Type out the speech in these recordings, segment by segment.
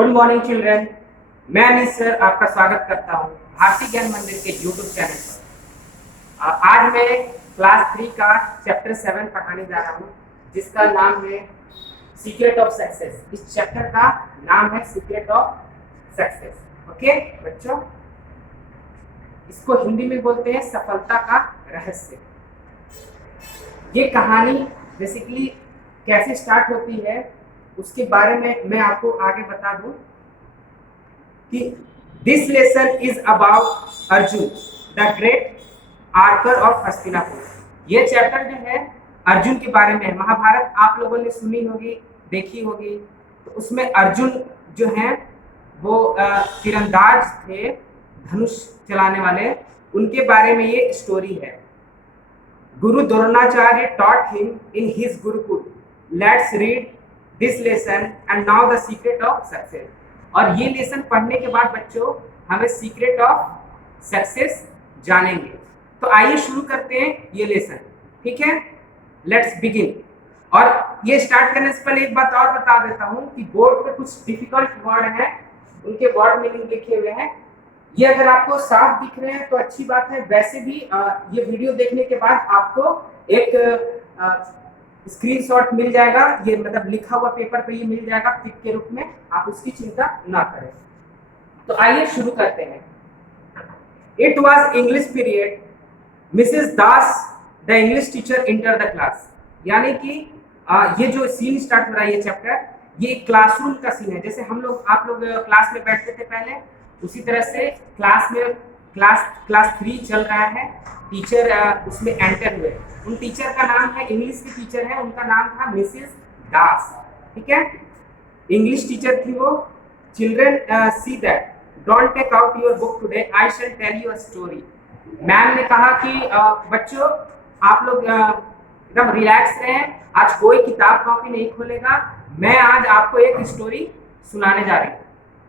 Good morning children. मैं Anees sir आपका स्वागत करता हूँ भारतीय ज्ञान मंदिर के यूट्यूब चैनल पर। आज मैं क्लास 3 का चैप्टर 7 पढ़ाने जा रहा हूँ, जिसका नाम है सीक्रेट ऑफ सक्सेस। इस चैप्टर का नाम है सीक्रेट ऑफ सक्सेस। ओके बच्चों, इसको हिंदी में बोलते हैं सफलता का रहस्य। ये कहानी बेसिकली कैसे स्टार्ट होती है उसके बारे में मैं आपको आगे बता दूं कि this lesson is about Arjun the great archer of Hastinapur. ये चैप्टर जो है अर्जुन के बारे में है। महाभारत आप लोगों ने सुनी होगी, देखी होगी, तो उसमें अर्जुन जो है वो तीरंदाज थे, धनुष चलाने वाले, उनके बारे में ये स्टोरी है। गुरु Dronacharya taught him in his Gurukul. Let's read this lesson and now the secret of success. और ये लेसन पढ़ने के बाद बच्चों हमें सीक्रेट ऑफ सक्सेस जानेंगे। तो आइए शुरू करते हैं ये लेसन, ठीक है? Let's begin. और ये स्टार्ट करने से पहले एक बात और बता देता हूँ कि बोर्ड पे कुछ डिफिकल्ट वर्ड हैं, उनके वर्ड मीनिंग लिखे हुए हैं। ये अगर आपको साफ दिख रहे हैं तो अच्छी बात है। वैसे भी ये वीडियो देखने के बाद आपको एक स्क्रीनशॉट मिल जाएगा, ये मतलब लिखा हुआ पेपर पे ये मिल जाएगा पिक के रूप में, आप उसकी चिंता ना करें। तो आइए शुरू करते हैं। It was English period, Mrs Das the English teacher enter the class. यानी कि ये जो सीन स्टार्ट हो रहा है, ये चैप्टर, ये क्लासरूम का सीन है। जैसे हम लोग आप लोग क्लास में बैठते थे पहले, उसी तरह से क्लास 3 चल रहा है। टीचर उसमें एंटर हुए। उन टीचर का नाम है, इंग्लिश की टीचर है, उनका नाम था मिसेस दास, ठीक है? इंग्लिश टीचर थी वो। Children see that, don't take out your book today, I shall tell you a story. Ma'am ने कहा कि बच्चों आप लोग एकदम रिलैक्स रहें, आज कोई किताब कॉपी नहीं खोलेगा, मैं आज आपको एक स्टोरी सुनाने जा रही हूँ।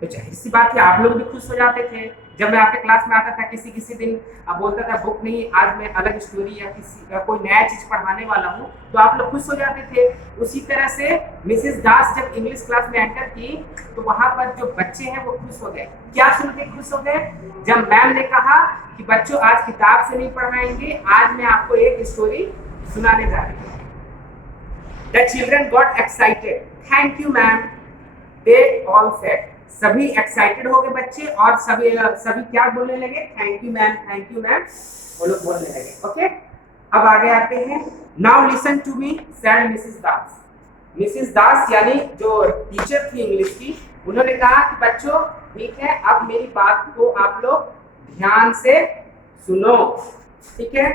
तो जाहिर सी बात है आप लोग भी खुश हो जाते थे जब मैं आपके क्लास में आता था। किसी दिन बोलता था बुक नहीं, आज मैं अलग स्टोरी या कोई नया चीज पढ़ाने वाला हूँ, तो आप लोग खुश हो जाते थे। उसी तरह से मिसेस दास जब इंग्लिश क्लास में एंटर की तो वहां पर जो बच्चे हैं वो खुश हो गए। क्या सुन के खुश हो गए? जब मैम ने कहा कि बच्चों आज किताब से नहीं पढ़ाएंगे, आज मैं आपको एक स्टोरी सुनाने जा रही हूँ। The children got excited, thank you ma'am, they all said. सभी एक्साइटेड हो गए बच्चे और सभी क्या बोलने लगे? Thank you ma'am, thank you ma'am, वो लोग बोलने लगे। ओके, अब आगे आते हैं। Now listen to me said Mrs Das. Mrs Das यानी जो टीचर थी इंग्लिश की, उन्होंने कहा कि बच्चों ठीक है, अब मेरी बात को आप लोग ध्यान से सुनो, ठीक है?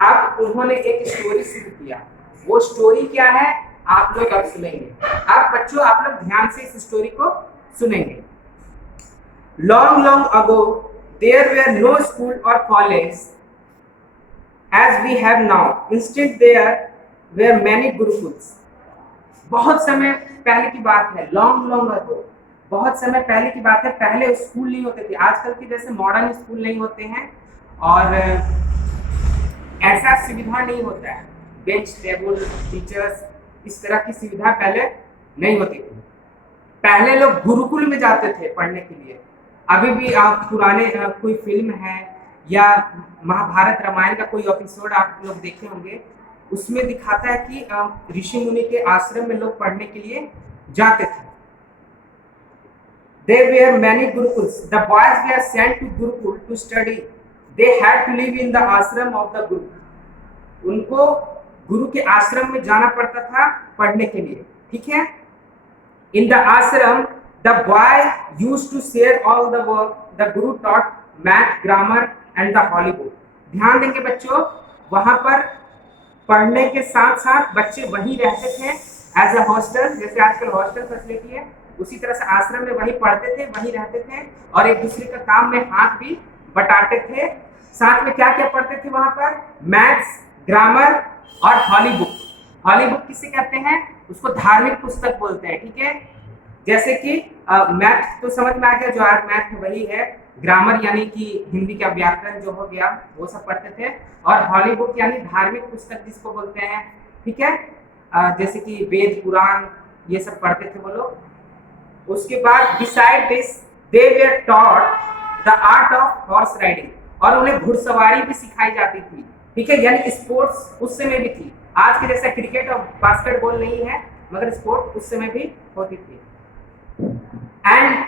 अब उन्होंने एक स्टोरी शुरू किया। वो स्टोरी क्या है आप लोग अब सुनेंगे। अब बच्चों आप लोग ध्यान से इस स्टोरी को सुनेंगे। Long, long ago, there were no school or college as we have now. Instead, there were many gurukuls. बहुत समय पहले की बात है, long, long ago, बहुत समय पहले की बात है। पहले स्कूल नहीं होते थे, आजकल के जैसे मॉडर्न स्कूल नहीं होते हैं, और ऐसा सुविधा नहीं होता है, बेंच टेबल टीचर्स, इस तरह की सुविधा पहले नहीं होती थी। पहले लोग गुरुकुल में जाते थे पढ़ने के लिए। अभी भी आप पुराने कोई फिल्म है या महाभारत रामायण का कोई एपिसोड आप लोग देखे होंगे, उसमें दिखाता है कि ऋषि मुनि के आश्रम में लोग पढ़ने के लिए जाते थे। There were many gurukuls. The boys were sent to Gurukul to study. They had to live in the ashram of the Guru. उनको गुरु के आश्रम में जाना पड़ता था पढ़ने के लिए, ठीक है? In the ashram, the boy used to share all the work. The guru taught math, grammar and the holy book. ध्यान देंगे बच्चों, वहां पर पढ़ने के साथ साथ बच्चे वहीं रहते थे एज ए हॉस्टल। जैसे आजकल हॉस्टल फैसिलिटी है, उसी तरह से आश्रम में वहीं पढ़ते थे, वहीं रहते थे, और एक दूसरे का काम में हाथ भी बटाते थे। साथ में क्या क्या पढ़ते थे वहां पर? मैथ्स, ग्रामर और हॉली बुक। हॉली बुक किसे कहते हैं? उसको धार्मिक पुस्तक बोलते हैं, ठीक है? जैसे कि मैथ तो समझ में आ गया, जो आज मैथ वही है। ग्रामर यानी कि हिंदी का व्याकरण जो हो गया, वो सब पढ़ते थे। और हॉली बुक यानी धार्मिक पुस्तक जिसको बोलते हैं, ठीक है? जैसे कि वेद पुराण ये सब पढ़ते थे वो लोग। उसके बाद beside this they were taught the art of horse riding, और उन्हें घुड़सवारी भी सिखाई जाती थी। ठीक है, यानी स्पोर्ट्स उस समय भी थी, आज के जैसा क्रिकेट और बास्केटबॉल नहीं है, मगर स्पोर्ट उस समय भी होती थी। And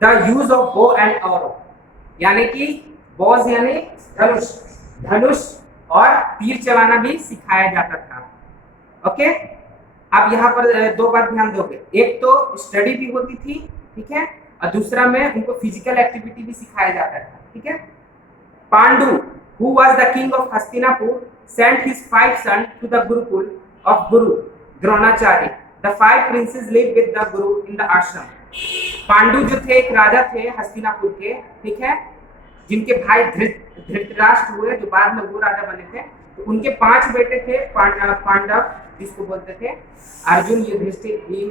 the use of bow and arrow, यानी कि बॉज यानी धनुष, धनुष और तीर चलाना भी सिखाया जाता था। ओके, अब यहाँ पर दो बात ध्यान दोगे, एक तो स्टडी भी होती थी, ठीक है, और दूसरा में उनको फिजिकल एक्टिविटी भी सिखाया जाता था। ठीक है, Pandu who was the king of Hastinapur sent his 5 sons to the Gurukul of Guru Dronacharya. The 5 princes lived with the Guru in the ashram. Pandu जो थे एक राजा थे हस्तिनापुर के, ठीक है, जिनके भाई धृतराष्ट्र हुए जो बाद में वो राजा बने थे। तो उनके 5 बेटे थे पांडव, जिसको बोलते थे अर्जुन, युधिष्ठिर, भीम,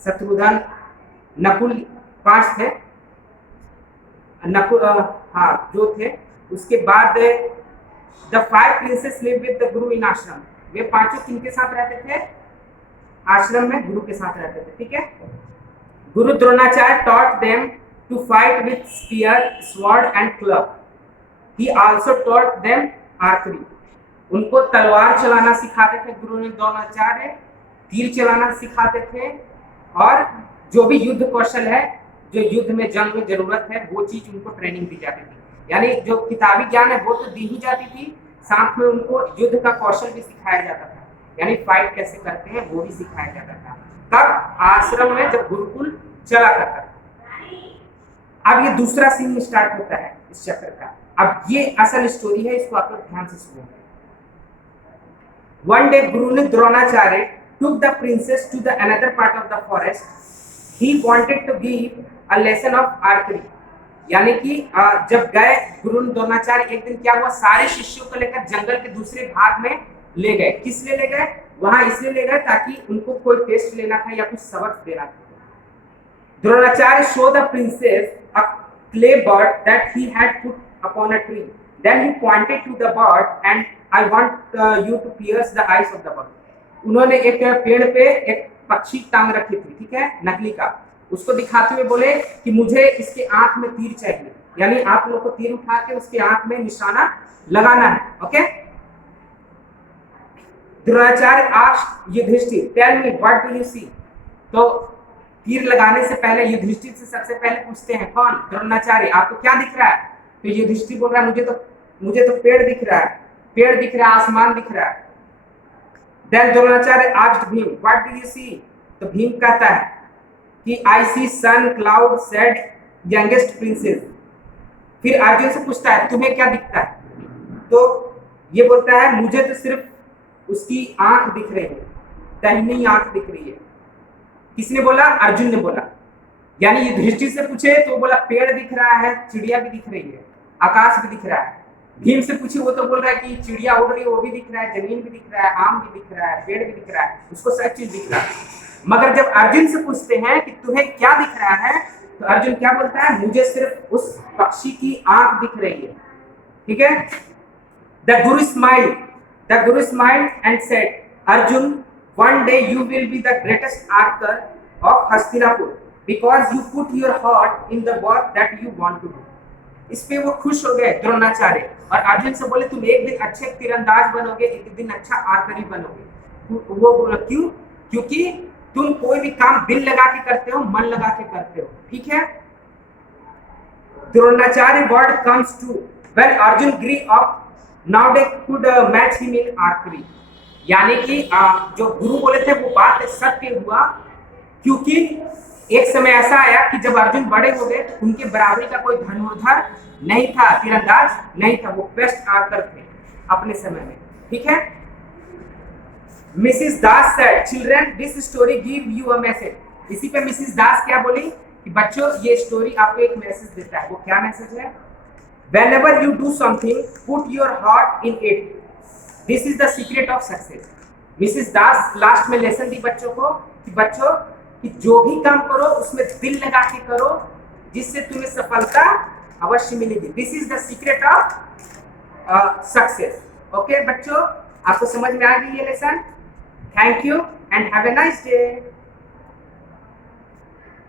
शत्रुघ्न, नकुल, 5 थे। नकुल हाँ जो थे। उसके बाद the 5 princess live with the गुरु इन आश्रम, वे पांचों किनके साथ रहते थे? आश्रम में गुरु के साथ रहते थे। ठीक है, गुरु Dronacharya taught them to fight with spear, sword and club. He also taught them archery. उनको तलवार चलाना सिखाते थे गुरु द्रोणाचार्य, तीर चलाना सिखाते थे, और जो भी युद्ध कौशल है, जो युद्ध में जंग में जरूरत है, वो चीज उनको ट्रेनिंग दी जाती थी। यानी जो किताबी ज्ञान है वो तो दी ही जाती थी, साथ में उनको युद्ध का कौशल भी सिखाया जाता था, यानी फाइट कैसे करते हैं वो भी सिखाया जाता था। तब आश्रम में जब गुरुकुल चला करता था। अब ये दूसरा सीन स्टार्ट होता है इस चैप्टर का। अब ये असल स्टोरी है, इसको आप लोग ध्यान से सुनो। One day Guru Dronacharya took the princess to the another part of the forest. He wanted to give a lesson of archery. यानी कि जब गए गुरु द्रोणाचार्य, एक दिन क्या हुआ, सारे शिष्यों को लेकर जंगल के दूसरे भाग में ले गए। किस लिए ले गए? वहां इसलिए ले गए ताकि उनको कोई टेस्ट लेना था या कुछ सबक देना था। Dronacharya show the princess a clay bird that he had put upon a tree. Then he pointed to the bird and I want you to pierce the eyes of the bird. उन्होंने एक पेड़ पे एक पक्षी टांग रखी थी, ठीक है, नकली का, उसको दिखाते हुए बोले कि मुझे इसके आंख में तीर चाहिए, यानी आप लोगों को तीर उठा के उसके आंख में निशाना लगाना है। Okay, Dronacharya asked Yudhishthir, tell me what do you see. तो तीर लगाने से पहले युधिष्ठिर से सबसे पहले पूछते हैं, कौन? द्रोणाचार्य, आपको क्या दिख रहा है? तो युधिष्ठिर बोल रहा है, मुझे तो पेड़ दिख रहा है, पेड़ दिख रहा है, आसमान दिख रहा है। Then Dronacharya asked Bhim, what do you see? तो भीम कहता है कि I see sun, cloud, said youngest princess. फिर अर्जुन से पूछता है, तुम्हें क्या दिखता है? तो ये बोलता है, मुझे तो सिर्फ उसकी आंख दिख रही है, दाहिनी आंख दिख रही है। किसने बोला? अर्जुन ने बोला। यानी युधिष्ठिर से पूछे तो बोला पेड़ दिख रहा है, चिड़िया भी दिख रही है, आकाश भी दिख रहा है। भीम से पूछे वो तो बोल रहा है कि चिड़िया उड़ रही है, वो भी दिख रहा है, जमीन भी दिख रहा है, आम भी दिख रहा है, पेड़ भी दिख रहा है, उसको सब चीज दिख रहा है। मगर जब अर्जुन से पूछते हैं कि तुम्हें क्या दिख रहा है, तो अर्जुन क्या बोलता है? मुझे सिर्फ उस पक्षी की आंख दिख रही है। ठीक है, the Guru smiled and said, Arjun, one day you will be the greatest archer of Hastinapur because you put your heart in the work that you want to do. इस पे वो खुश हो गए द्रोणाचार्य, और अर्जुन से बोले तुम एक दिन अच्छे तीरंदाज बनोगे, एक दिन अच्छा आर्चरी बनोगे। वो बोला क्यों? क्योंकि तुम कोई भी काम दिल लगा के करते हो, मन लगा के करते हो। ठीक है, Dronacharya word comes to when Arjun grew up, now they could match him in archery. यानी कि जो गुरु बोले थे वो बात सत्य हुआ, क्योंकि एक समय ऐसा आया कि जब अर्जुन बड़े हो गए तो उनके बराबरी का कोई धनुर्धर नहीं था, तीरंदाज नहीं था, वो बेस्ट आर्चर थे अपने समय में। ठीक है, Mrs Das said, children this story give you a message. इसी पे मिसेस दास क्या बोली कि बच्चों ये स्टोरी आपको एक मैसेज देता है। वो क्या मैसेज है? Whenever you do something, put your heart in it. This is the secret of success. Mrs Das last में लेसन दी बच्चों को कि बच्चों कि जो भी काम करो उसमें दिल लगा के करो, जिससे तुम्हें सफलता अवश्य मिलेगी। This is the secret of success. Okay बच्चों, आपको समझ में आ गई ये lesson? Thank you and have a nice day.